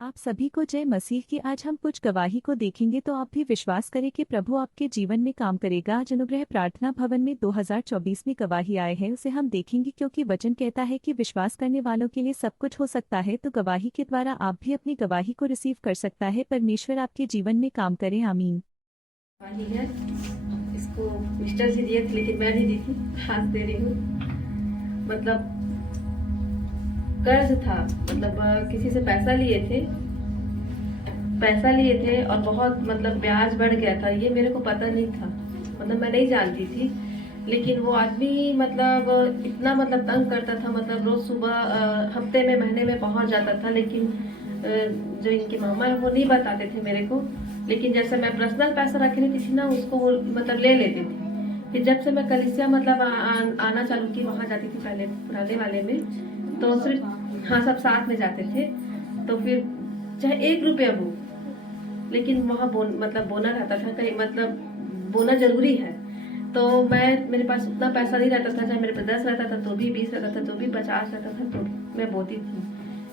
आप सभी को जय मसीह की। आज हम कुछ गवाही को देखेंगे तो आप भी विश्वास करें कि प्रभु आपके जीवन में काम करेगा। आज अनुग्रह प्रार्थना भवन में 2024 में गवाही आए हैं, उसे हम देखेंगे क्योंकि वचन कहता है कि विश्वास करने वालों के लिए सब कुछ हो सकता है। तो गवाही के द्वारा आप भी अपनी गवाही को रिसीव कर सकता है। परमेश्वर आपके जीवन में काम करे। आमीन। गवाही है, इसको मिस्टर जी दिए थे लेकिन मैं नहीं दी थी, आज दे रही हूँ। मतलब कर्ज था, मतलब किसी से पैसा लिए थे और बहुत मतलब ब्याज बढ़ गया था। ये मेरे को पता नहीं था, मतलब मैं नहीं जानती थी। लेकिन वो आदमी मतलब इतना मतलब तंग करता था, मतलब रोज सुबह हफ्ते में महीने में पहुंच जाता था। लेकिन जो इनके मामा है वो नहीं बताते थे मेरे को। लेकिन जैसे मैं पर्सनल पैसा रखी नहीं थी ना, उसको वो मतलब ले लेते थे। फिर जब से मैं कलिसिया मतलब आना चालू की, वहाँ जाती थी पहले पुराने वाले में, तो सिर्फ हाँ सब साथ में जाते थे। तो फिर चाहे 1 रुपया हो, लेकिन वहाँ मतलब बोना रहता था कहीं, मतलब बोना जरूरी है। तो मेरे पास उतना पैसा नहीं रहता था, चाहे मेरे पास 10 रहता था तो भी, 20 रहता था तो भी, 50 रहता था तो मैं बोती थी।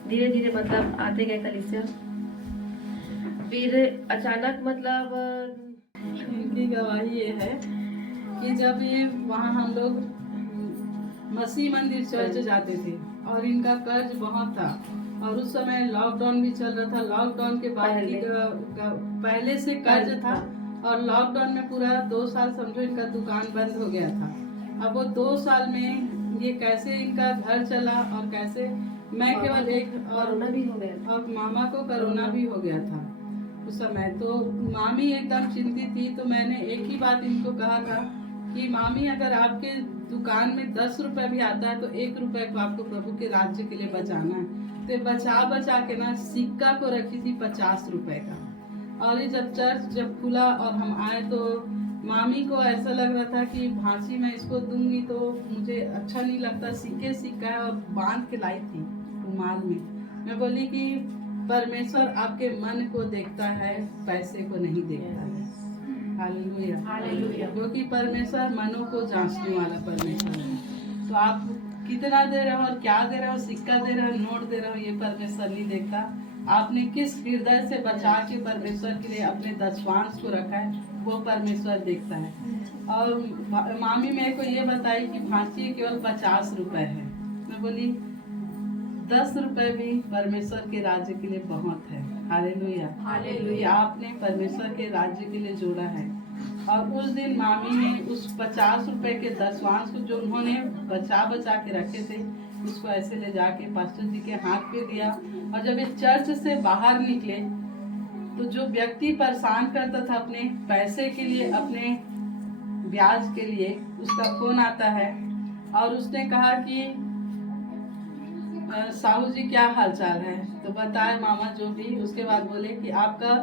धीरे धीरे मतलब आते गए कलिसिया। फिर अचानक मतलब इनकी गवाही ये है कि जब ये वहाँ हम लोग मसीह मंदिर चर्च जाते थे और इनका कर्ज बहुत था, और उस समय लॉकडाउन भी चल रहा था। लॉकडाउन के बाद पहले से कर्ज था, और लॉकडाउन में पूरा 2 साल समझो इनका दुकान बंद हो गया था। अब वो 2 साल में ये कैसे इनका घर चला, और कैसे मैं केवल एक कोरोना भी हो गया और मामा को कोरोना भी हो गया था उस समय। तो मामी एकदम चिंतित थी। तो मैंने एक ही बात इनको कहा था कि मामी, अगर आपके दुकान में 10 रुपए भी आता है तो 1 रुपए को आपको प्रभु के राज्य के लिए बचाना है। तो बचा के ना सिक्का को रखी थी 50 रुपए का। और ये जब खुला और हम आए तो मामी को ऐसा लग रहा था कि भांसी मैं इसको दूंगी तो मुझे अच्छा नहीं लगता। सिक्का है और बांध के लाई थी रुमाल में। मैं बोली कि परमेश्वर आपके मन को देखता है, पैसे को नहीं देखता है। Hallelujah, hallelujah. क्योंकि परमेश्वर मनों को जांचने वाला परमेश्वर है। तो आप कितना दे रहे हो और क्या दे रहे हो, सिक्का दे रहे हो, नोट दे रहे हो, ये परमेश्वर नहीं देखता। आपने किस हृदय से बचा के परमेश्वर के लिए अपने दशवांश को रखा है, वो परमेश्वर देखता है। और मामी मेरे को ये बताई कि भांसी केवल 50 रुपए है। मैं बोली 10 रुपए भी परमेश्वर के राज्य के लिए बहुत है। Hallelujah, hallelujah. आपने परमेश्वर के राज्य के लिए जोड़ा है। और उस दिन मामी ने उस 50 रुपए के दशवांश को जो उन्होंने बचा के रखे थे, उसको ऐसे ले जाके पास्टर जी के हाथ पे दिया। और जब ये चर्च से बाहर निकले तो जो व्यक्ति परेशान करता था अपने पैसे के लिए, अपने ब्याज के लिए, उसका फोन आता है और उसने कहा कि साहू जी क्या हालचाल है। तो बताए मामा जो भी। उसके बाद बोले कि आपका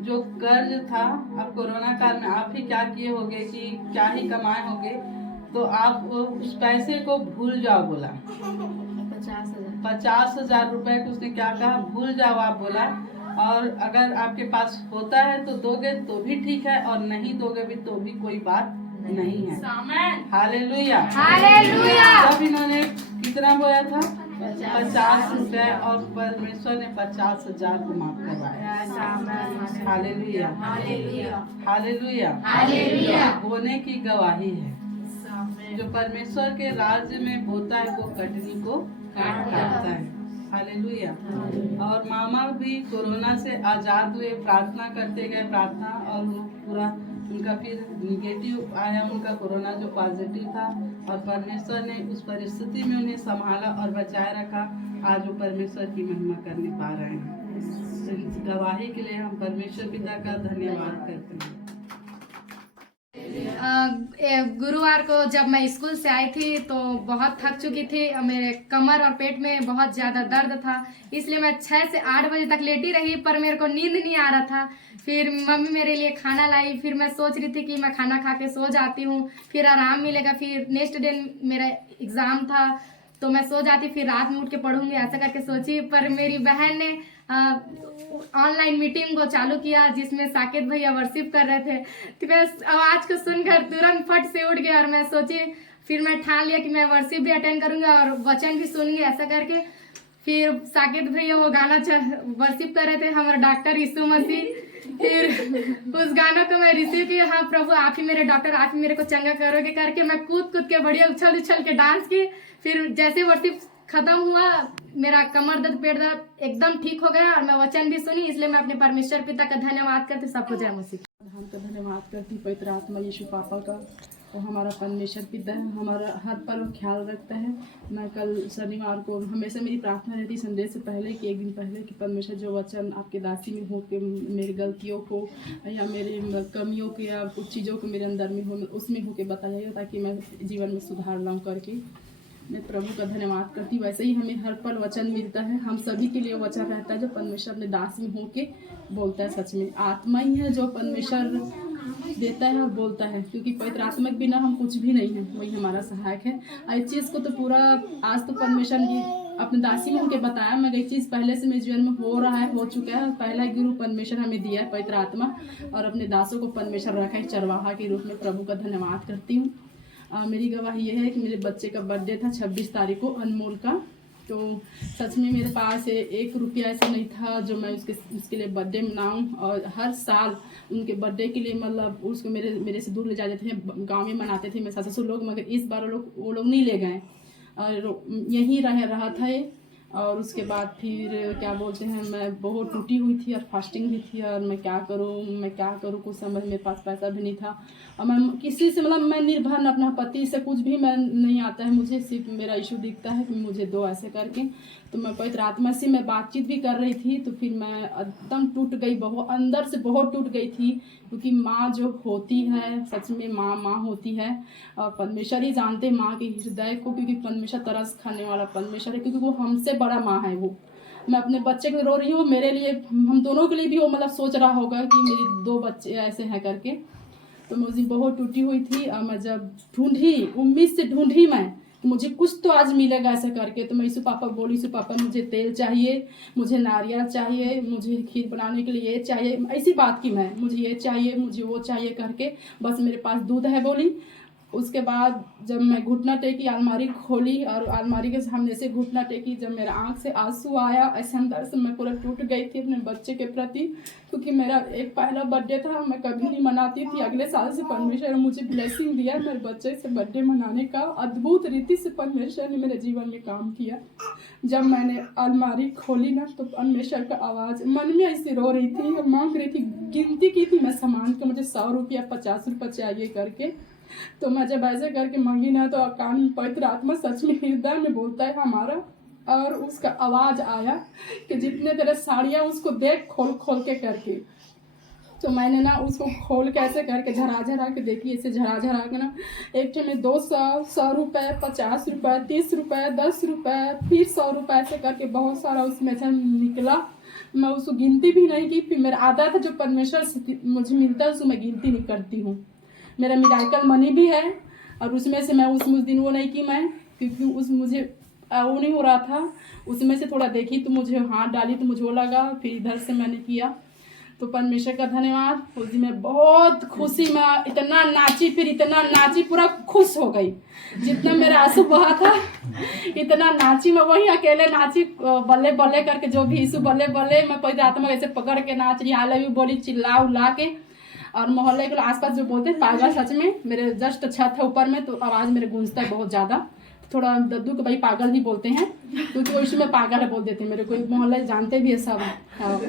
जो कर्ज था, अब कोरोना काल में आप ही क्या किए होगे कि क्या ही कमाए होगे, तो आप उस पैसे को भूल जाओ। बोला 50,000 रुपए को उसने क्या कहा, भूल जाओ आप। बोला और अगर आपके पास होता है तो दोगे तो भी ठीक है, और नहीं दोगे भी तो भी कोई बात नहीं है। Hallelujah, hallelujah. जब इन्होंने कितना बोया था, 50 रुपए, और परमेश्वर ने 50,000 को माफ करवाया। Hallelujah, hallelujah, hallelujah. होने की गवाही है। जो परमेश्वर के राज्य में बोता है वो कटनी को काटता है। हालेलुया। और मामा भी कोरोना से आजाद हुए, प्रार्थना करते गए, प्रार्थना, और पूरा उनका फिर निगेटिव आया, उनका कोरोना जो पॉजिटिव था, और परमेश्वर ने उस परिस्थिति में उन्हें संभाला और बचाए रखा। आज वो परमेश्वर की महिमा करने पा रहे हैं। तो इस गवाही के लिए हम परमेश्वर पिता का धन्यवाद करते हैं। गुरुवार को जब मैं स्कूल से आई थी तो बहुत थक चुकी थी, मेरे कमर और पेट में बहुत ज़्यादा दर्द था, इसलिए मैं 6 से 8 बजे तक लेटी रही, पर मेरे को नींद नहीं आ रहा था। फिर मम्मी मेरे लिए खाना लाई, फिर मैं सोच रही थी कि मैं खाना खा के सो जाती हूँ, फिर आराम मिलेगा। फिर नेक्स्ट डे मेरा एग्ज़ाम था तो मैं सो जाती, फिर रात में उठ के पढ़ूंगी, ऐसा करके सोची। पर मेरी बहन ने ऑनलाइन मीटिंग को चालू किया जिसमें साकेत भैया वर्शिप कर रहे थे। तो मैं आवाज़ को सुनकर तुरंत फट से उठ गया और मैं सोची, फिर मैं ठान लिया कि मैं वर्शिप भी अटेंड करूंगी और वचन भी सुनूंगी, ऐसा करके फिर साकेत भैया वो गाना वर्शिप कर रहे थे, हमारा डॉक्टर यीशु मसीह। फिर उस गाना को मैं रिसीव किया, हाँ प्रभु आप ही मेरे डॉक्टर, आप ही मेरे को चंगा करोगे करके मैं कूद कूद के बढ़िया उछल उछल के डांस की। फिर जैसे वर्शिप खत्म हुआ, मेरा कमर दर्द पेट दर्द एकदम ठीक हो गया और मैं वचन भी सुनी। इसलिए मैं अपने परमेश्वर पिता का धन्यवाद करती, सबको जय मसीह। हम का धन्यवाद करती पवित्र आत्मा यीशु पापा का, वो हमारा परमेश्वर पिता है, हमारा हर पल ख्याल रखता है। मैं कल शनिवार को हमेशा मेरी प्रार्थना रहती संदेश से पहले कि एक दिन पहले कि परमेश्वर जो वचन आपके दासी में हो के मेरी गलतियों को या मेरी कमियों को या कुछ चीज़ों को मेरे अंदर में हो उसमें होके बताइएगा ताकि मैं जीवन में सुधार लाऊं करके मैं प्रभु का धन्यवाद करती। वैसे ही हमें हर पल वचन मिलता है, हम सभी के लिए वचन रहता है जो परमेश्वर अपने दास में होके बोलता है। सच में आत्मा ही है जो परमेश्वर देता है और बोलता है, क्योंकि पवित्र आत्मा के बिना हम कुछ भी नहीं है, वही हमारा सहायक है। इस चीज़ को तो पूरा आज तो परमेश्वर ने अपने दासी में होकर बताया, मगर ये चीज़ पहले से मेरे जीवन में हो रहा है, हो चुका है। पहला गुरु परमेश्वर हमें दिया है पवित्र आत्मा, और अपने दासों को परमेश्वर रखा है चरवाहा के रूप में। प्रभु का धन्यवाद करती हूँ। मेरी गवाही ये है कि मेरे बच्चे का बर्थडे था 26 तारीख को, अनमोल का। तो सच में मेरे पास 1 रुपया ऐसा नहीं था जो मैं उसके लिए बर्थडे मनाऊं। और हर साल उनके बर्थडे के लिए मतलब उसको मेरे से दूर ले जाते थे, गांव में मनाते थे मेरे ससुर लोग, मगर इस बार वो लोग नहीं ले गए और यहीं रहा था ये। और उसके बाद फिर क्या बोलते हैं, मैं बहुत टूटी हुई थी और फास्टिंग भी थी, और मैं क्या करूँ कुछ समझ मेरे पास पैसा भी नहीं था। और मैं किसी से मतलब मैं निर्भर न, अपना पति से कुछ भी मैं नहीं आता है, मुझे सिर्फ मेरा इशू दिखता है कि मुझे दो ऐसे करके। तो मैं पवित्र आत्मा से मैं बातचीत भी कर रही थी, तो फिर मैं एकदम टूट गई, बहुत अंदर से बहुत टूट गई थी। क्योंकि माँ जो होती है सच में माँ होती है, और परमेश्वर ही जानते माँ के हृदय को, क्योंकि परमेश्वर तरस खाने वाला परमेश्वर है, क्योंकि वो हमसे बड़ा माँ है। वो मैं अपने बच्चे के रो रही हूँ, मेरे लिए हम दोनों के लिए भी वो मतलब सोच रहा होगा कि मेरी 2 बच्चे ऐसे हैं करके। तो मैं उस दिन बहुत टूटी हुई थी, और मैं जब उम्मीद से ढूंढी मैं कि मुझे कुछ तो आज मिलेगा ऐसा करके, तो मैं यीशु पापा बोली, यीशु पापा मुझे तेल चाहिए, मुझे नारियल चाहिए, मुझे खीर बनाने के लिए ये चाहिए, ऐसी बात की मैं, मुझे ये चाहिए, मुझे वो चाहिए करके, बस मेरे पास दूध है बोली। उसके बाद जब मैं घुटना टेकी, अलमारी खोली और अलमारी के सामने से घुटना टेकी, जब मेरा आंख से आंसू आया, ऐसे अंदर से मैं पूरा टूट गई थी अपने बच्चे के प्रति। क्योंकि मेरा एक पहला बर्थडे था, मैं कभी नहीं मनाती थी। अगले साल से परमेश्वर ने मुझे ब्लेसिंग दिया मेरे बच्चे से बर्थडे मनाने का। अद्भुत रीति से परमेश्वर ने मेरे जीवन में काम किया। जब मैंने अलमारी खोली ना, तो परमेश्वर का आवाज़ मन में ऐसे रो रही थी और मांग रही थी, गिनती की थी मैं सामान का, मुझे 100 रुपया 50 रुपया चाहिए करके। तो मैं जब ऐसे करके मांगी ना, तो कान पवित्र आत्मा सच में हृदय में बोलता है हमारा, और उसका आवाज़ आया कि जितने तेरे साड़ियाँ उसको देख खोल के करके। तो मैंने ना उसको खोल के ऐसे करके झरा के देखी, ऐसे झरा के ना, एक ठे में 200, 100 रुपये, 50 रुपये, 30 रुपये, 10 रुपये, फिर 100 रुपये, ऐसे करके बहुत सारा उसमें से निकला। मैं उसको गिनती भी नहीं की। फिर मेरा आदत है जो परमेश्वर से मुझे मिलता है उसको मैं गिनती नहीं करती हूँ। मेरा मिराकल मनी भी है, और उसमें से मैं उस दिन वो नहीं की मैं, क्योंकि मुझे वो नहीं हो रहा था। उसमें से थोड़ा देखी तो मुझे हाथ डाली तो मुझे वो लगा, फिर इधर से मैंने किया। तो परमेश्वर का धन्यवाद। उस दिन मैं बहुत खुशी में इतना नाची पूरा खुश हो गई। जितना मेरा आंसू बहा था इतना नाची मैं, वही अकेले नाची बल्ले बल्ले करके, जो भी यीशु बल्ले बल्ले, मैं पवित्र आत्मा ऐसे पकड़ के नाच रही, आई लव यू बोली चिल्ला उल्ला के। और मोहल्ले के आसपास जो बोलते हैं पागल, सच में मेरे जस्ट छत है ऊपर में, तो आवाज़ मेरे गूंजता है बहुत ज़्यादा। थोड़ा दद्दू के भाई पागल भी बोलते हैं, क्योंकि वो इसमें पागल है बोल देते हैं, मेरे को मोहल्ले जानते भी है सब। हाँ।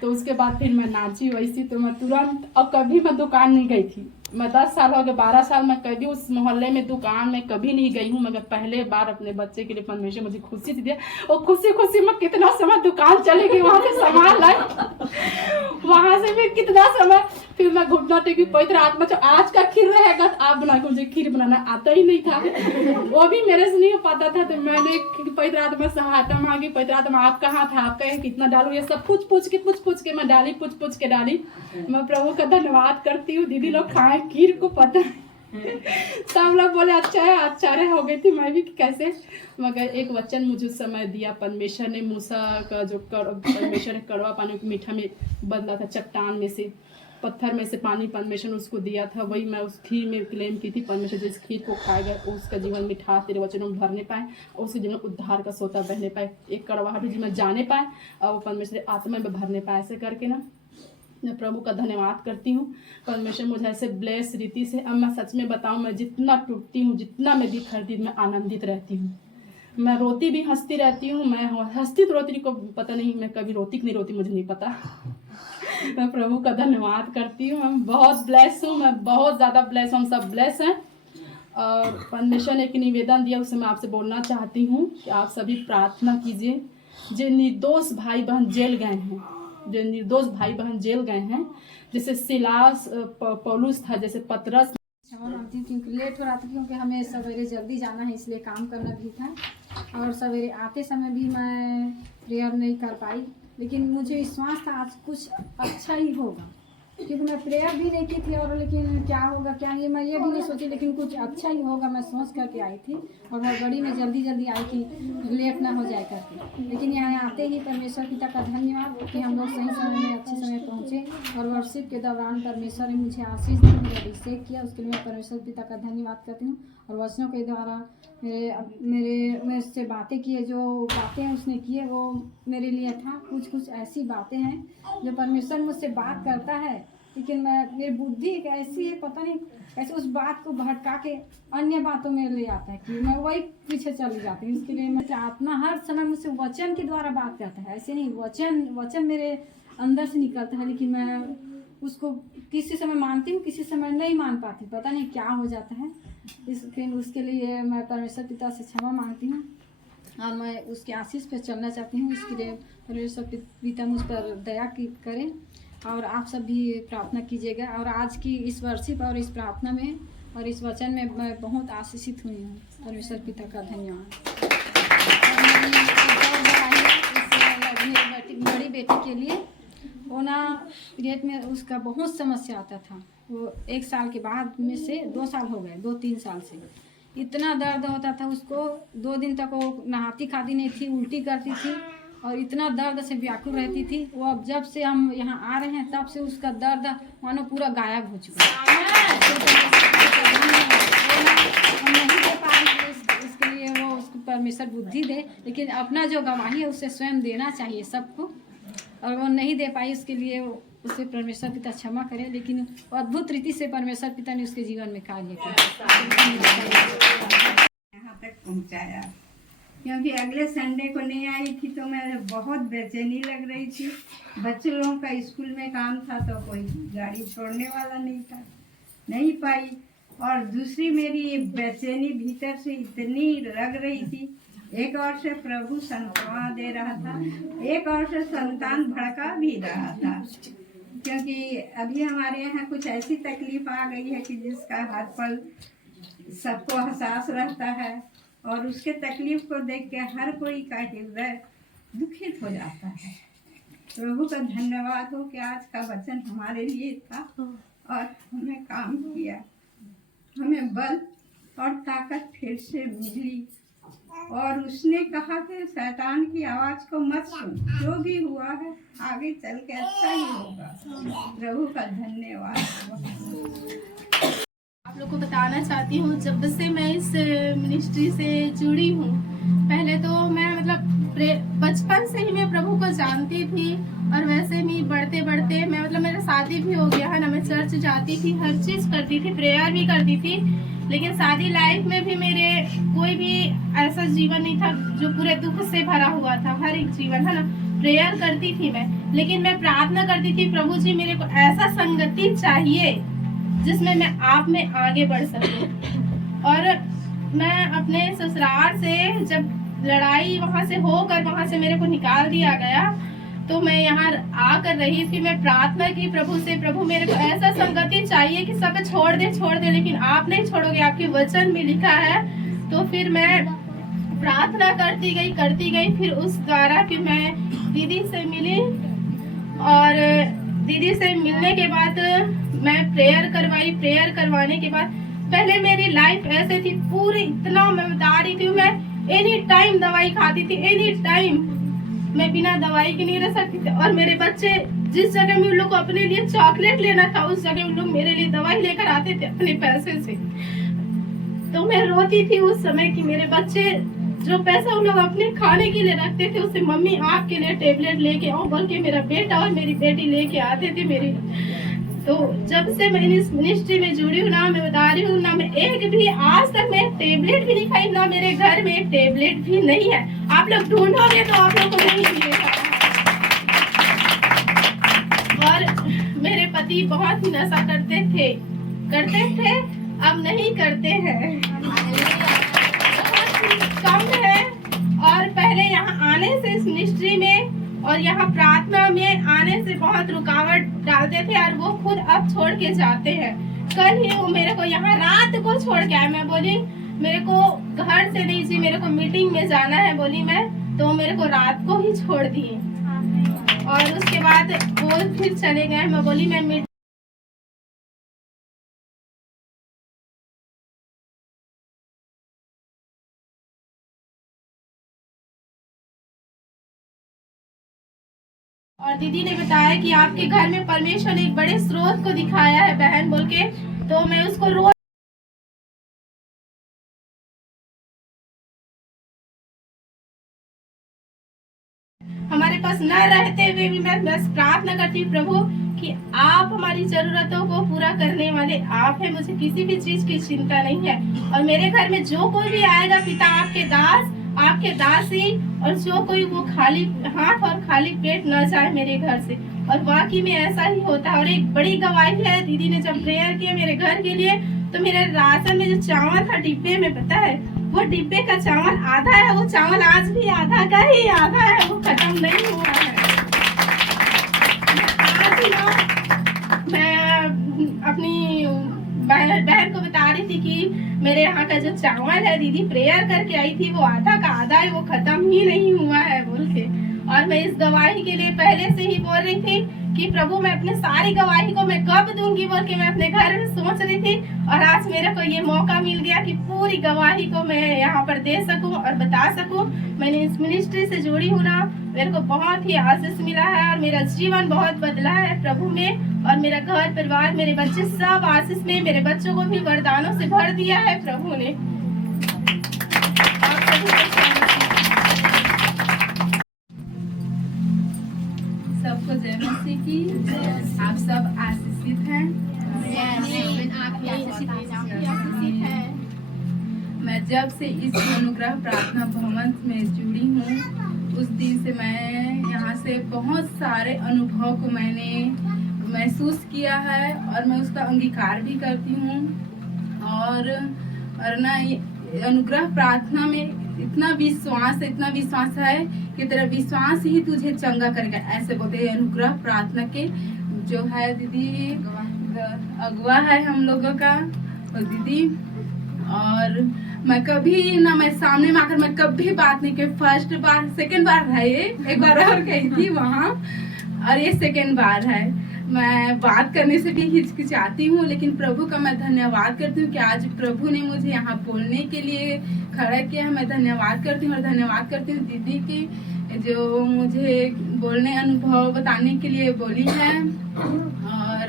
तो उसके बाद फिर मैं नाची वैसी, तो मैं तुरंत, और कभी मैं दुकान नहीं गई थी। मैं 10 साल हो गए, 12 साल मैं कभी उस मोहल्ले में दुकान में कभी नहीं गई हूँ, मगर पहले बार अपने बच्चे के लिए परमेश्वर मुझे खुशी से दिया। और खुशी में कितना समय दुकान चली गई, वहाँ से सामान लाई, वहाँ से भी कितना समय। फिर मैं घुटना टेकी, पवित्र आत्मा जो आज का खीर रहेगा तो आप बना के, मुझे खीर बनाना आता ही नहीं था, वो भी मेरे से नहीं हो पाता था। तो मैंने पवित्र आत्मा सहायता मांगी, पवित्र आत्मा आप कहाँ था, आपका कितना डालू, ये सब पूछ के मैं डाली, पूछ के डाली। मैं प्रभु का धन्यवाद करती हूँ। दीदी लोग खाए खीर को पता सब लोग बोले अच्छा है, हो गई थी मैं भी कैसे। मगर एक वचन मुझे उस समय दिया परमेश्वर ने, मूसा का जो परमेश्वर ने कड़वा पानी को मीठा में बदला था चट्टान में से। पत्थर में से पानी परमेश्वर ने उसको दिया था, वही मैं उस खीर में क्लेम की थी। परमेश्वर जिस खीर को खाएगा उसका जीवन मिठास तेरे वचनों में भरने पाए और उसके जीवन में उद्धार का सोता बहने पाए, एक कड़वाहट भी जीवन जाने पाए और वो परमेश्वर आत्मा में भरने पाए। ऐसे करके ना मैं प्रभु का धन्यवाद करती हूँ। परमेश्वर मुझे ऐसे ब्लेस रीति से, अब मैं सच में बताऊँ, मैं जितना टूटती हूँ, जितना मैं भी खरीदी, मैं आनंदित रहती हूँ। मैं रोती भी हंसती रहती हूँ, मैं हंसती तो रोती को पता नहीं, मैं कभी रोती कि नहीं रोती मुझे नहीं पता। मैं प्रभु का धन्यवाद करती हूँ। मैं बहुत ब्लेस हूँ, मैं बहुत ज़्यादा ब्लेस हूँ, हम सब ब्लेस हैं। और परमेश्वर ने एक निवेदन दिया, उसे मैं आपसे बोलना चाहती हूँ कि आप सभी प्रार्थना कीजिए। जो निर्दोष भाई बहन जेल गए हैं, जो निर्दोष भाई बहन जेल गए हैं, जैसे सिलास पौलुस था, जैसे पतरस। क्षमा मांगती हूँ क्योंकि लेट हो रहा था, क्योंकि हमें सवेरे जल्दी जाना है, इसलिए काम करना भी था और सवेरे आते समय भी मैं प्रेयर नहीं कर पाई। लेकिन मुझे विश्वास था आज कुछ अच्छा ही होगा, क्योंकि मैं प्रेयर भी नहीं की थी और लेकिन क्या होगा क्या ये मैं ये भी नहीं सोची, लेकिन कुछ अच्छा ही होगा मैं सोच करके आई थी और हड़बड़ी में जल्दी आई थी, लेट ना हो जाए करके। लेकिन यहाँ आते ही परमेश्वर पिता का धन्यवाद कि हम लोग सही समय में अच्छे समय पहुँचे और वर्शिप के दौरान परमेश्वर ने मुझे आशीष दी, मेरा अभिषेक किया, उसके लिए मैं परमेश्वर पिता का धन्यवाद करती हूँ। और वचनों के द्वारा मेरे से बातें किए, जो बातें उसने किए वो मेरे लिए था। कुछ ऐसी बातें हैं जो परमेश्वर मुझसे बात करता है, लेकिन मेरी बुद्धि एक ऐसी है, पता नहीं कैसे उस बात को भटका के अन्य बातों में ले आता है कि मैं वही पीछे चली जाती हूँ। इसके लिए मैं आत्मा हर समय मुझसे वचन के द्वारा बात करता है, ऐसे नहीं वचन मेरे अंदर से निकलता है, लेकिन मैं उसको किसी समय मानती हूँ, किसी समय नहीं मान पाती, पता नहीं क्या हो जाता है। उसके लिए मैं परमेश्वर पिता से क्षमा मांगती हूँ और मैं उसके आशीष पे चलना चाहती हूँ। इसके लिए परमेश्वर पिता मुझ पर दया करें और आप सब भी प्रार्थना कीजिएगा। और आज की इस वर्शिप और इस प्रार्थना में और इस वचन में मैं बहुत आशीषित हुई हूँ। परमेश्वर पिता का धन्यवाद। बड़ी बेटी के लिए वो ना पीरियड में उसका बहुत समस्या आता था। वो 1 साल के बाद में से 2 साल हो गए, 2-3 साल से इतना दर्द होता था उसको। 2 दिन तक वो नहाती खाती नहीं थी, उल्टी करती थी और इतना दर्द से व्याकुल रहती थी। वो अब जब से हम यहाँ आ रहे हैं तब से उसका दर्द मानो पूरा गायब हो चुका है। हम नहीं दे पाएंगे, इसके लिए वो उसको परमेश्वर बुद्धि दे, लेकिन अपना जो गवाही है उसे स्वयं देना चाहिए सबको, और वो नहीं दे पाई, उसके लिए उसे परमेश्वर पिता क्षमा करे। लेकिन अद्भुत रीति से परमेश्वर पिता ने उसके जीवन में कार्य किया, यहाँ तक पहुँचाया। क्योंकि अगले संडे को नहीं आई थी तो मैं बहुत बेचैनी लग रही थी। बच्चे लोगों का स्कूल में काम था तो कोई गाड़ी छोड़ने वाला नहीं था, नहीं पाई। और दूसरी मेरी बेचैनी भीतर से इतनी लग रही थी, एक और से प्रभु संतवा दे रहा था, एक और से संतान भड़का भी रहा था। क्योंकि अभी हमारे यहाँ कुछ ऐसी तकलीफ आ गई है कि जिसका हर पल सबको एहसास रहता है और उसके तकलीफ को देख के हर कोई का हृदय दुखित हो जाता है। प्रभु का धन्यवाद हो कि आज का वचन हमारे लिए था और हमें काम किया, हमें बल और ताकत फिर से मिली। और उसने कहा कि शैतान की आवाज़ को मत सुन, जो भी हुआ है आगे चल के अच्छा ही होगा। प्रभु का धन्यवाद। आप लोग को बताना चाहती हूँ, जब से मैं इस मिनिस्ट्री से जुड़ी हूँ, पहले तो मैं मतलब बचपन से ही मैं प्रभु को जानती थी और वैसे भी बढ़ते बढ़ते मैं मतलब मेरा शादी भी हो गया है ना, मैं चर्च जाती थी, हर चीज़ करती थी, प्रेयर भी करती थी, लेकिन शादी लाइफ में भी मेरे कोई भी ऐसा जीवन नहीं था जो पूरे दुख से भरा हुआ था। हर एक जीवन है ना, प्रेयर करती थी मैं, लेकिन मैं प्रार्थना करती थी, प्रभु जी मेरे को ऐसा संगति चाहिए जिसमें मैं आप में आगे बढ़ सकूं। और मैं अपने ससुराल से जब लड़ाई वहां से होकर वहां से मेरे को निकाल दिया गया तो मैं यहाँ आकर रही थी, मैं प्रार्थना की प्रभु से, प्रभु मेरे को ऐसा संगति चाहिए कि सब छोड़ दे, लेकिन आप नहीं छोड़ोगे, आपके वचन में लिखा है। तो फिर मैं प्रार्थना करती गई। फिर उस द्वारा फिर मैं दीदी से मिली और दीदी से मिलने के बाद मैं प्रेयर करवाई। प्रेयर करवाने के बाद पहले मेरी लाइफ ऐसे थी पूरी, इतना मैं बता रही थी, मैं एनी टाइम दवाई खाती थी, एनी टाइम मैं बिना दवाई के नहीं रह सकती थी। और मेरे बच्चे जिस जगह में उन लोग को अपने लिए चॉकलेट लेना था, उस जगह उन लोग मेरे लिए दवाई लेकर आते थे अपने पैसे से। तो मैं रोती थी उस समय कि मेरे बच्चे जो पैसा उन लोग अपने खाने के लिए रखते थे, उससे मम्मी आपके लिए टेबलेट लेके आओ बोल के मेरा बेटा और मेरी बेटी लेके आते थे मेरे। तो जब से मैं इस मिनिस्ट्री में जुड़ी हूँ ना, मैं बता रही हूँ ना, मैं एक भी आज तक मैं टेबलेट भी नहीं खाई, ना मेरे घर में एक टेबलेट भी नहीं है। आप लोग ढूंढोगे तो आप लोग को नहीं मिलेगा। और मेरे पति बहुत ही नशा करते थे, अब नहीं करते हैं, बहुत ही कम है। और पहले यहाँ आने से इस मिनिस्ट्री में और यहाँ प्रार्थना में आने से बहुत रुकावट डालते थे, और वो खुद अब छोड़ के जाते हैं। कल ही वो मेरे को यहाँ रात को छोड़ के आए। मैं बोली मेरे को घर से नहीं जी, मेरे को मीटिंग में जाना है बोली मैं, तो मेरे को रात को ही छोड़ दिए। और उसके बाद वो फिर चले गए। मैं बोली मैं और दीदी ने बताया कि आपके घर में परमेश्वर ने एक बड़े स्रोत को दिखाया है बहन बोल के, तो मैं उसको रोज हमारे पास न रहते हुए भी मैं बस प्रार्थना करती हूँ प्रभु कि आप हमारी जरूरतों को पूरा करने वाले आप हैं, मुझे किसी भी चीज की चिंता नहीं है। और मेरे घर में जो कोई भी आएगा पिता आपके दास आपके दासी, और जो कोई वो खाली हाथ और खाली पेट न जाए मेरे घर से। और वाकई में ऐसा ही होता है। और एक बड़ी गवाही है, दीदी ने जब प्रेयर किया मेरे घर के लिए, तो मेरे राशन में जो चावल था डिब्बे में, पता है वो डिब्बे का चावल आधा है, वो चावल आज भी आधा का ही आधा है, वो खत्म नहीं हुआ है। मैं अपनी बहन को बता रही थी कि मेरे यहाँ का जो चावल है, दीदी प्रेयर करके आई थी, वो आधा का आधा है, वो खत्म ही नहीं हुआ है बोल के। और मैं इस गवाही के लिए पहले से ही बोल रही थी कि प्रभु मैं अपने सारी गवाही को मैं कब दूंगी बोल के मैं अपने घर में सोच रही थी। और आज मेरे को ये मौका मिल गया कि पूरी गवाही को मैं यहाँ पर दे सकूं और बता सकूं। मैंने इस मिनिस्ट्री से जुड़ी हूँ ना, मेरे को बहुत ही आशीष मिला है और मेरा जीवन बहुत बदला है प्रभु में। और मेरा घर परिवार मेरे बच्चे सब आशीष में, मेरे बच्चों को भी वरदानों से भर दिया है प्रभु ने। सबको जय मसीह की। आप सब आशीषित हैं। मैं जब से इस अनुग्रह प्रार्थना भवन में जुड़ी हूँ, उस दिन से मैं यहाँ से बहुत सारे अनुभव को मैंने महसूस किया है और मैं उसका अंगीकार भी करती हूँ। और ना अनुग्रह प्रार्थना में इतना विश्वास है कि तेरा विश्वास ही तुझे चंगा करेगा, ऐसे बोलते हैं। अनुग्रह प्रार्थना के जो है दीदी अगुआ है हम लोगों का और दीदी। और मैं कभी ना मैं सामने में आकर मैं कभी बात नहीं की। फर्स्ट बार सेकंड बार है ये, एक बार और गई थी वहाँ और ये सेकंड बार है। मैं बात करने से भी हिचकिचाती हूँ, लेकिन प्रभु का मैं धन्यवाद करती हूँ कि आज प्रभु ने मुझे यहाँ बोलने के लिए खड़ा किया है। मैं धन्यवाद करती हूँ और धन्यवाद करती हूँ दीदी की जो मुझे बोलने अनुभव बताने के लिए बोली है। और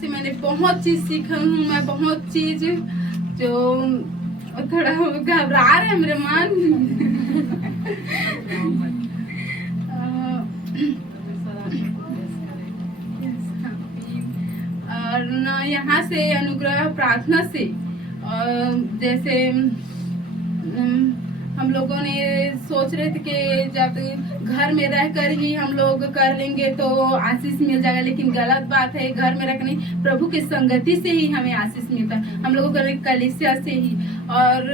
से मैंने बहुत चीज सीखा हूँ। मैं बहुत चीज जो थोड़ा घबरा रहे हैं मेरे मन और ना यहाँ से अनुग्रह प्रार्थना से जैसे हम लोगों ने सोच रहे थे कि जब घर में रहकर ही हम लोग कर लेंगे तो आशीष मिल जाएगा, लेकिन गलत बात है। घर में रहकर नहीं, प्रभु की संगति से ही हमें आशीष मिलता है, हम लोगों को कलीसिया से ही। और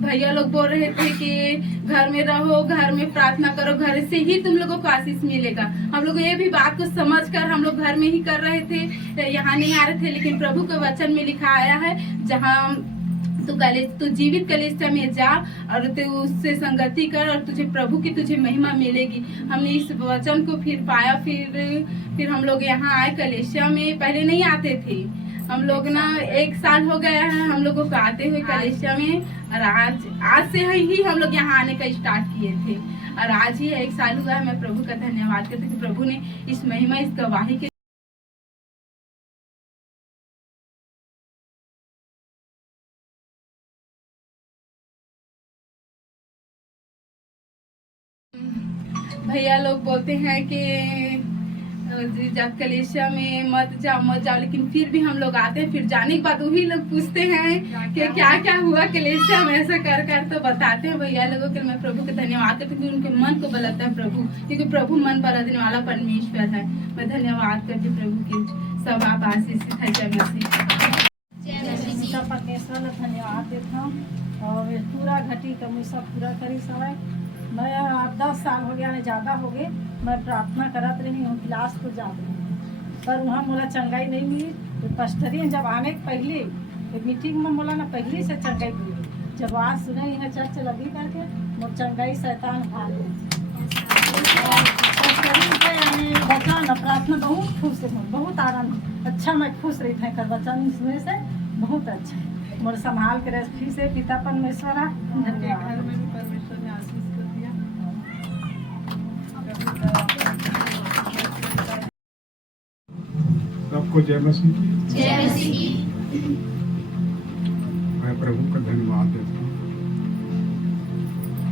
भैया लोग बोल रहे थे कि घर में रहो, घर में प्रार्थना करो, घर से ही तुम लोगों को आशीष मिलेगा। हम लोग ये भी बात को समझकर हम लोग घर में ही कर रहे थे, यहाँ नहीं आ रहे थे। लेकिन प्रभु के वचन में लिखा आया है, जहाँ तू जीवित कलीसिया में जा और तू उससे संगति कर और तुझे प्रभु की तुझे महिमा मिलेगी। हमने इस वचन को फिर पाया, फिर हम लोग यहाँ आए कलीसिया में। पहले नहीं आते थे हम लोग ना, 1 साल हो गया है हम लोगों को आते हुए कलीसिया में, और आज से ही हम लोग यहाँ आने का स्टार्ट किए थे और आज ही 1 साल हुआ है। मैं प्रभु का धन्यवाद करती हूँ कि प्रभु ने इस महिमा, इस गवाही के भैया लोग बोलते हैं कि जब कलेशिया में मत जाओ, लेकिन फिर भी हम लोग आते हैं। फिर जाने के बाद वही लोग पूछते हैं कि क्या क्या हुआ कलेशिया में, ऐसा कर तो बताते हैं भैया लोगों के। मैं प्रभु का धन्यवाद करती हूँ, उनके मन को बदलता है प्रभु, क्योंकि प्रभु मन बदलने वाला परमेश्वर है। मैं धन्यवाद करती हूँ प्रभु की। सब आप आशीषित है। सब परमेश्वर ने धन्यवाद देता हूँ और पूरा घटी कमी सब पूरा करी सब। मैं 10 साल हो गया, ज़्यादा हो गए, मैं प्रार्थना करत रही हूँ, क्लास को जाती हूँ, पर वहाँ मोला चंगाई नहीं मिली। तो पस्टरी जब आने के पहले तो मीटिंग में मोला ना पहले से चंगाई मिली। जब आज सुने यहाँ चर्च लगी करके मोर चंगाई शैतान खा गए। बचा न प्रार्थना बहुत खुश हूँ, बहुत आनंद, अच्छा मैं खुश रही थी कर वचन सुने से बहुत अच्छा है। मोर संभाल के रखी से पिता परमेश्वर धन्यवाद। घर में भी परमेश्वर ने आशीष कर दिया। सबको जय मसीह की। मैं प्रभु का धन्यवाद देता हूँ।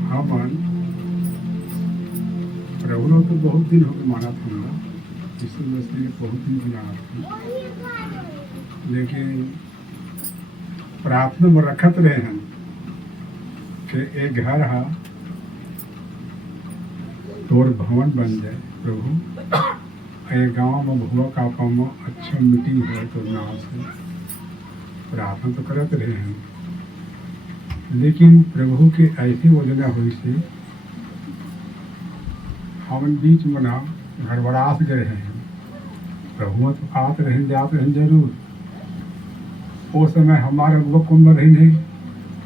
हाँ मन प्रभु ने तो बहुत दिन हो गए माना था, यीशु मसीह ने बहुत दिन माना था, लेकिन प्रार्थना में रखत रहे हम कि एक घर है तोर भवन बन जाए प्रभु। एक गांव में भुआ का काम अच्छा मीटिंग है तो नाम से प्रार्थना तो करते रहे हैं, लेकिन प्रभु के ऐसी योजना हुई से हम बीच में ना गड़बड़ास गए हैं। प्रभु तो आते रहें जाते रहें जरूर। वो समय हमारे वो कुंभ रही नहीं,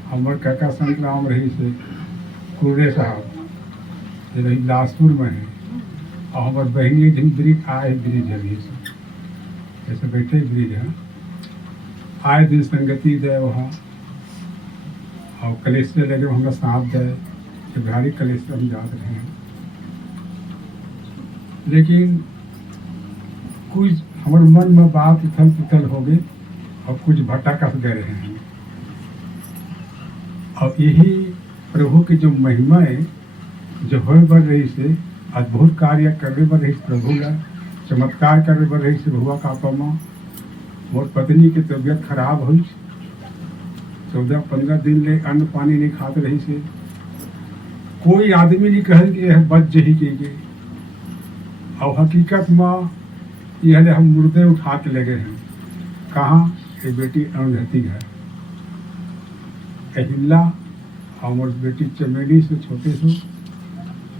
हमारे काका संत राम रही से कुरे साहब जो रही बिलासपुर में है, और हमारे बहन दिन ब्रिज आए ब्रिज है से ऐसे बैठे ब्रिज है आए दिन संगति दे वहाँ, और कलेश से लगे हमारा साथ दे जब गाड़ी कलेश से हम जाते रहे हैं। लेकिन कुछ हमारे मन में बात उथल पुथल हो गई और कुछ भटक गए हैं। और यही प्रभु की जो महिमा है जो हो बढ़ रही से अद्भुत कार्य करने बढ़ रही प्रभु का चमत्कार करने बढ़ रही से भुआ का पमा मोर पत्नी की तबीयत खराब हुई, 14-15 दिन ले अन्न पानी नहीं खाते रही से। कोई आदमी नहीं कहे कि यह बच जही के, और हकीकत में यह हम मुर्दे उठा के लगे हैं। कहाँ ये बेटी अरुंधति है, अहिल्या और बेटी चमेली से छोटे से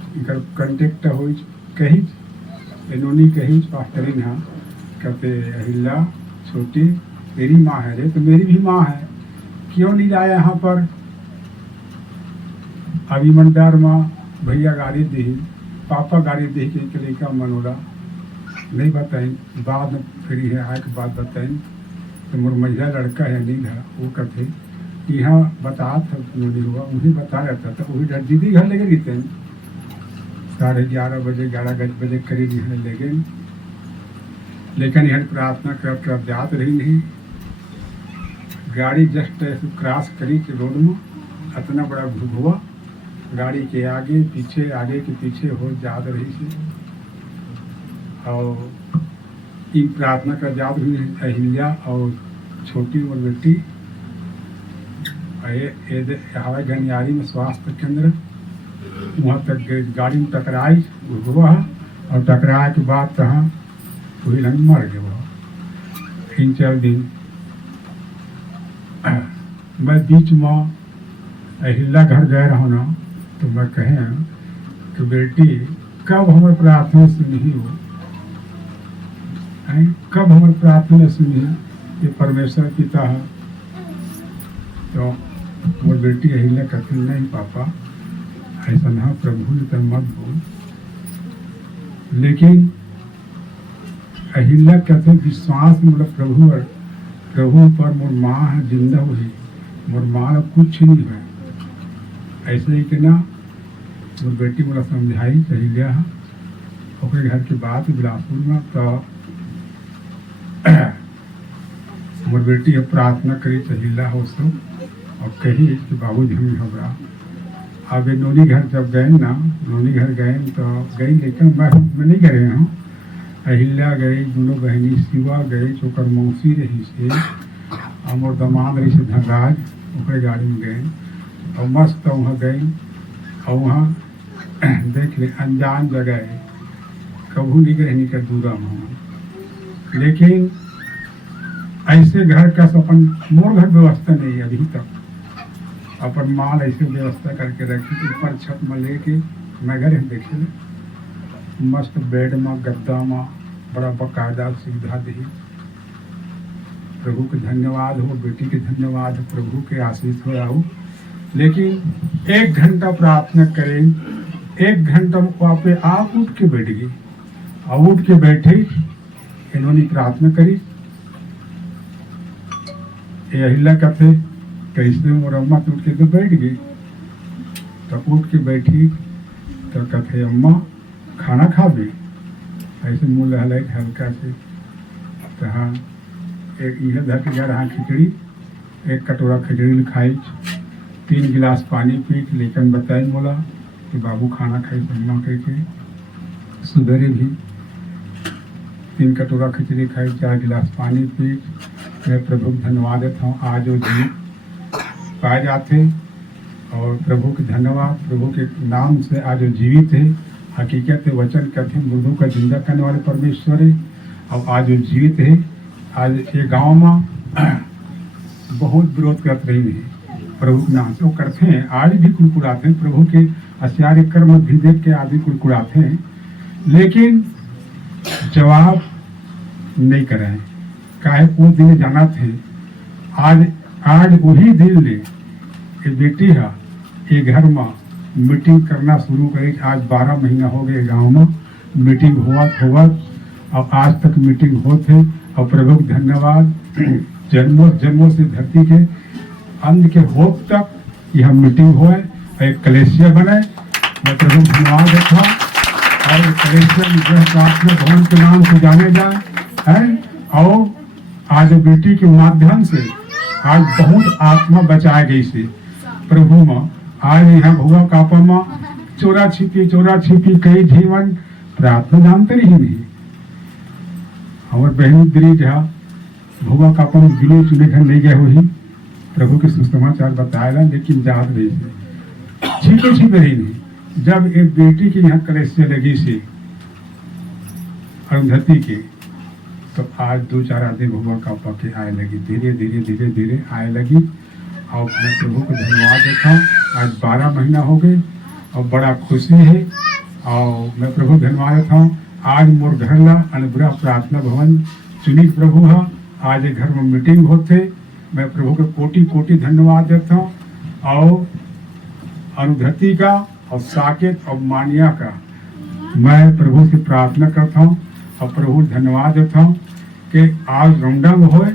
इनका कंटेक्ट हो कहीं इन्होंने कहीं पास्टरिंग है कहते अहिल्या छोटी तेरी माँ है रे, तो मेरी भी माँ है, क्यों नहीं लाया यहाँ पर। अभी मंडार माँ भैया गाड़ी दी, पापा गाड़ी दी के लेकर मनोरा नहीं बताई, बाद में फिर है आए के बाद बताई तो मोर महिला लड़का है नहीं है वो कहते यहाँ बता था उन्होंने हुआ उन्हें बता रहता था वही दीदी घर लेके गए थे 11:30 बजे 11 बजे करीब यहाँ ले गए। लेकिन यहाँ प्रार्थना कर जात रही नहीं, गाड़ी जस्ट ऐसे क्रॉस करी के रोड में इतना बड़ा हुआ, गाड़ी के आगे के पीछे हो जात रही से। और इन प्रार्थना का याद हुई अहिल्या और छोटी उम्र बेटी हवाई गनियारी में स्वास्थ्य केंद्र वहाँ तक गाड़ी में टकराई हुआ, और टकराए के बाद कहाँ वही रंग मर गए वह 3-4 दिन। मैं बीच में अहिल्या घर गए रहा ना, तो मैं कहें कि बेटी कब हमारे प्रार्थना सुनी हो, कब हमारे प्रार्थना सुनी, ये परमेश्वर पिता है तो मोर बेटी अहिल्या कहती नहीं पापा ऐसा ना प्रभु ने तो मत बोल। लेकिन अहिल्या कहते विश्वास मतलब प्रभु पर मोर माँ है जिंदा हुई, मोर माँ अब कुछ नहीं है। ऐसे ही कि ना मोर बेटी मोला समझाई अहिल्या ओकरे घर की बात बिलासपुर में, तो मोर बेटी अब प्रार्थना करी अहिल्या हो सो और कही कि बाबूजी हमें घबरा। अब नोनी घर जब गए ना, नोनी घर गए तो गई, लेकिन मैं नहीं गए हूँ। अहिल्या गई, दोनों बहनी शिवा गई, चोकर मौसी रही से और दामाद रही से धनराज ओकरे गाड़ी में गए और मस्त वहाँ गई और वहाँ देख ले अनजान जगह है, कभू नहीं गए नहीं कर दूरा वहाँ। लेकिन ऐसे घर का अपन मोर घर व्यवस्था नहीं है अभी तक, अपन माल ऐसे व्यवस्था करके रखी ऊपर छत में लेके मैं घर देखे मस्त बेड में गद्दा में बड़ा बाकायदा सुविधा दी। प्रभु के धन्यवाद हो, बेटी के धन्यवाद हो, प्रभु के आशीष हो आओ। लेकिन 1 घंटा प्रार्थना करें, 1 घंटा वहाँ पे आप उठ के बैठ गई और उठ के बैठे इन्होंने प्रार्थना करी। अहिल्या कहते कैसे मोर अम्मा तो उठ के तो बैठ गई, तो उठ के बैठी तो कहते अम्मा खाना खा भी, ऐसे मुँह लहलाई हल्का से। तो हाँ एक यह धर के घर हाँ खिचड़ी 1 कटोरा खिचड़ी खाई, 3 गिलास पानी पी, लेकिन बताई बोला कि बाबू खाना खाई अम्मा कह के। सुबह भी 3 कटोरा खिचड़ी खाई, 4 गिलास पानी पी। मैं प्रभु को धन्यवाद देता हूँ आज वो जीवित पाए जाते और प्रभु के धन्यवाद, प्रभु के नाम से आज वो जीवित है। हकीकत है, वचन कहते हैं मुर्दों का जिंदा करने वाले परमेश्वर है और आज वो जीवित है। आज ये गांव में बहुत विरोध करते रही है प्रभु के नाम से, वो करते हैं आज भी कुड़कुड़ाते हैं, प्रभु के आश्चर्य कर्म भी देख के आदमी कुड़कुड़ाते हैं, लेकिन जवाब नहीं कराए। काहे वो दिन जाना थे, आज वही दिन ले ये बेटी है ये घर में मीटिंग करना शुरू करी। आज 12 महीना हो गए गांव में मीटिंग हुआ और आज तक मीटिंग होते और प्रभु को धन्यवाद जन्मों से धरती के अंत के होप तक यह मीटिंग हुए, एक कलेसिया बने। मैं प्रभु को धन्यवाद देता और कलेसिया विग्रह प्रार्थना भवन के नाम से जाने जाए है। और आज बेटी के माध्यम से आज बहुत आत्मा बचाए गई से प्रभु में। आज यहाँ भुआ कापा में चोरा छिपी कई जीवन प्रार्थना जानते नहीं। और बहन दरी जहाँ भुआ कापा में गिलो चुने घर नहीं गए हुई, प्रभु के सुसमाचार बताया, लेकिन जात रही से छिपे रही नहीं। जब एक बेटी की यहाँ कलेसिया लगी से अरुंधति के, तो आज 2-4 आदमी भुआ कापा के आए लगी, धीरे आए लगी। और मैं प्रभु को धन्यवाद देता हूँ। आज 12 महीना हो गए और बड़ा खुशी है और मैं प्रभु धन्यवाद देता हूँ। आज मोर घर ला अनुग्रह प्रार्थना भवन चुनी प्रभु है, आज घर में मीटिंग होते, मैं प्रभु को कोटि धन्यवाद देता हूँ। और अनुधति का और साकेत और मानिया का मैं प्रभु से प्रार्थना करता हूँ और प्रभु धन्यवाद देता हूँ कि आज रौंडंग होए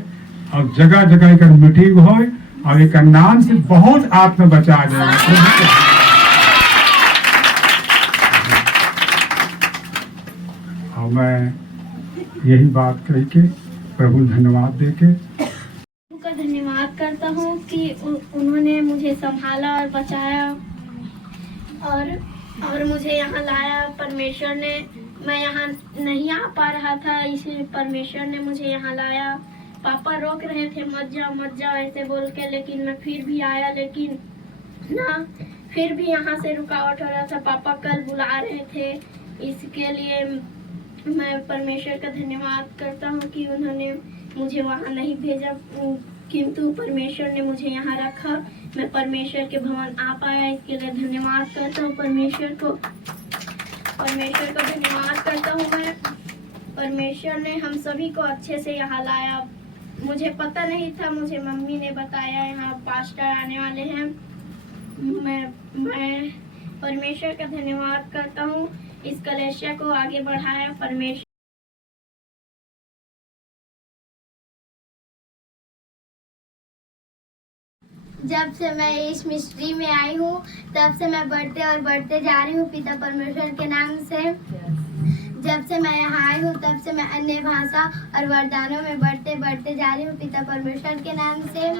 और जगह जगह एक मीटिंग होए और एक नाम से बहुत आत्मा बचा जाएगा। और मैं यही बात कह के प्रभु धन्यवाद दे के का धन्यवाद करता हूँ कि उन्होंने मुझे संभाला और बचाया और मुझे यहाँ लाया। परमेश्वर ने, मैं यहाँ नहीं आ पा रहा था, इसलिए परमेश्वर ने मुझे यहाँ लाया। पापा रोक रहे थे मत जाओ ऐसे बोल के, लेकिन मैं फिर भी आया। लेकिन ना फिर भी यहाँ से रुकावट हो रहा था। पापा कल बुला रहे थे, इसके लिए मैं परमेश्वर का धन्यवाद करता हूँ कि उन्होंने मुझे वहाँ नहीं भेजा, किंतु परमेश्वर ने मुझे यहाँ रखा। मैं परमेश्वर के भवन आ पाया, इसके लिए धन्यवाद करता हूँ परमेश्वर को धन्यवाद करता हूँ मैं। परमेश्वर ने हम सभी को अच्छे से यहाँ लाया मुझे पता नहीं था, मुझे मम्मी ने बताया यहाँ पास्टर आने वाले हैं। मैं परमेश्वर का धन्यवाद करता हूँ, इस कलेसिया को आगे बढ़ाया परमेश्वर। जब से मैं इस मिस्ट्री में आई हूँ तब से मैं बढ़ते और बढ़ते जा रही हूँ पिता परमेश्वर के नाम से। जब से मैं यहाँ आई हूँ तब से मैं अन्य भाषा और वरदानों में बढ़ते बढ़ते जा रही हूँ पिता परमेश्वर के नाम से।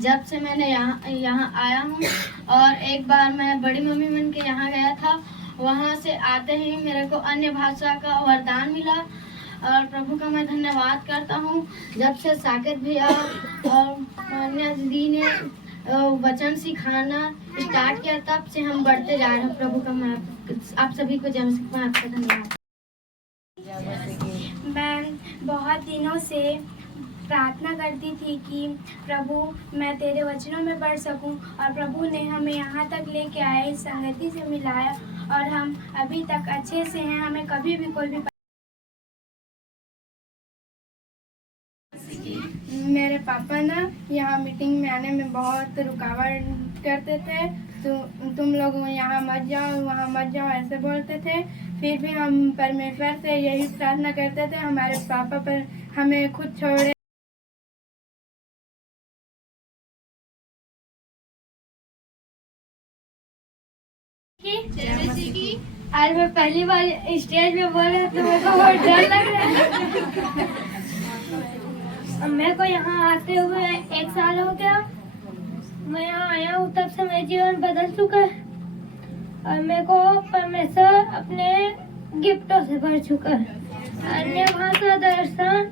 जब से मैंने यहाँ आया हूँ और एक बार मैं बड़ी मम्मी मन के यहाँ गया था, वहाँ से आते ही मेरे को अन्य भाषा का वरदान मिला और प्रभु का मैं धन्यवाद करता हूँ। जब से साकेत भैया और अन्य दीदी ने वचन सिखाना स्टार्ट किया तब से हम बढ़ते जा रहे हैं। प्रभु का मैं आप सभी को जय मसीह में आपका धन्यवाद। मैं बहुत दिनों से प्रार्थना करती थी कि प्रभु मैं तेरे वचनों में बढ़ सकूं, और प्रभु ने हमें यहाँ तक लेके आए, इस संगति से मिलाया और हम अभी तक अच्छे से हैं। हमें कभी भी कोई भी मेरे पापा ना यहाँ मीटिंग में आने में बहुत रुकावट करते थे, तो तुम लोग यहाँ मत जाओ, वहाँ मत जाओ ऐसे बोलते थे। फिर भी हम परमेश्वर से यही प्रार्थना करते थे हमारे पापा पर हमें खुद छोड़े। आज मैं पहली बार स्टेज पे बोल रहा तो मेरे को बहुत डर लग रहा है। मेरे को यहाँ आते हुए 1 साल हो गया। मैं यहाँ आया हूँ तब से मेरा जीवन बदल चुका है और मेरे को परमेश्वर अपने गिफ्टों से भर चुका है। अन्य भाषा दर्शन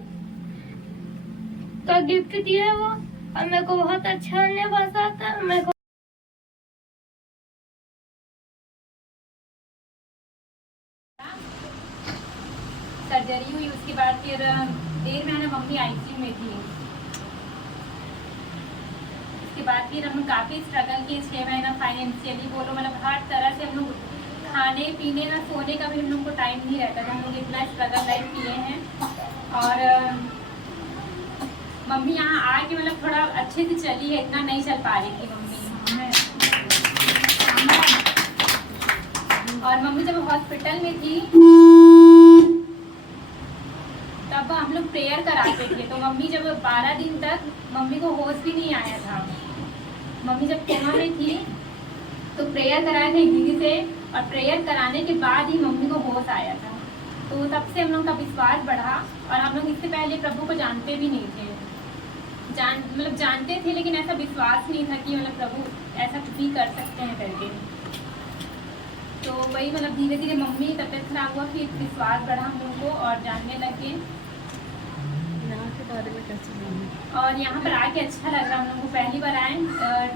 का गिफ्ट दिया है वो, और मेरे को बहुत अच्छा अन्य भाषा आता है। मेरे को सर्जरी हुई, उसके बाद फिर 1 महीना मम्मी आईसीयू में थी। उसके बाद फिर हम काफ़ी स्ट्रगल किए, 6 महीना फाइनेंशियली बोलो, मतलब हर तरह से हम लोग खाने पीने का सोने का भी हम लोग को टाइम नहीं रहता था। हम लोग इतना स्ट्रगल लाइफ किए हैं। और मम्मी यहाँ आके मतलब थोड़ा अच्छे से चली है, इतना नहीं चल पा रही थी मम्मी। और मम्मी जब हॉस्पिटल में थी तब हम लोग प्रेयर कराते थे, तो मम्मी जब 12 दिन तक मम्मी को होश भी नहीं आया था। मम्मी जब कोमा में थी तो प्रेयर कराए थे दीदी से, और प्रेयर कराने के बाद ही मम्मी को होश आया था। तो तब से हम लोग का विश्वास बढ़ा, और हम लोग इससे पहले प्रभु को जानते भी नहीं थे। मतलब जानते थे लेकिन ऐसा विश्वास नहीं था कि मतलब प्रभु ऐसा कुछ भी कर सकते हैं करके। तो वही मतलब धीरे धीरे मम्मी तबियत खराब हुआ, फिर विश्वास बढ़ा हम लोगों को और जानने लगे। और यहाँ पर आके अच्छा लग रहा, हम लोग को पहली बार आए।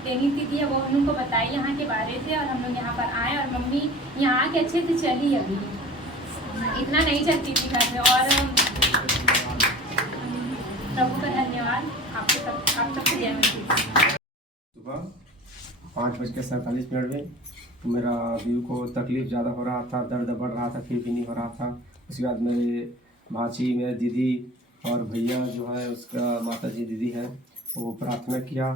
ट्रेनिंग दीदी है वो हम लोग को बताई यहाँ के बारे से, और हम लोग यहाँ पर आए और मम्मी यहाँ आके अच्छे से चली। अभी इतना नहीं चलती थी घर में। और प्रभु का धन्यवाद, आप सबसे जय मसीह। सुबह 5:47 में तो मेरा दिल को तकलीफ़ ज़्यादा हो रहा था, दर्द बढ़ रहा था, फिर भी नहीं हो रहा था। उसके बाद मेरे भाची, मेरे दीदी और भैया जो है उसका माता जी दीदी है, वो प्रार्थना किया।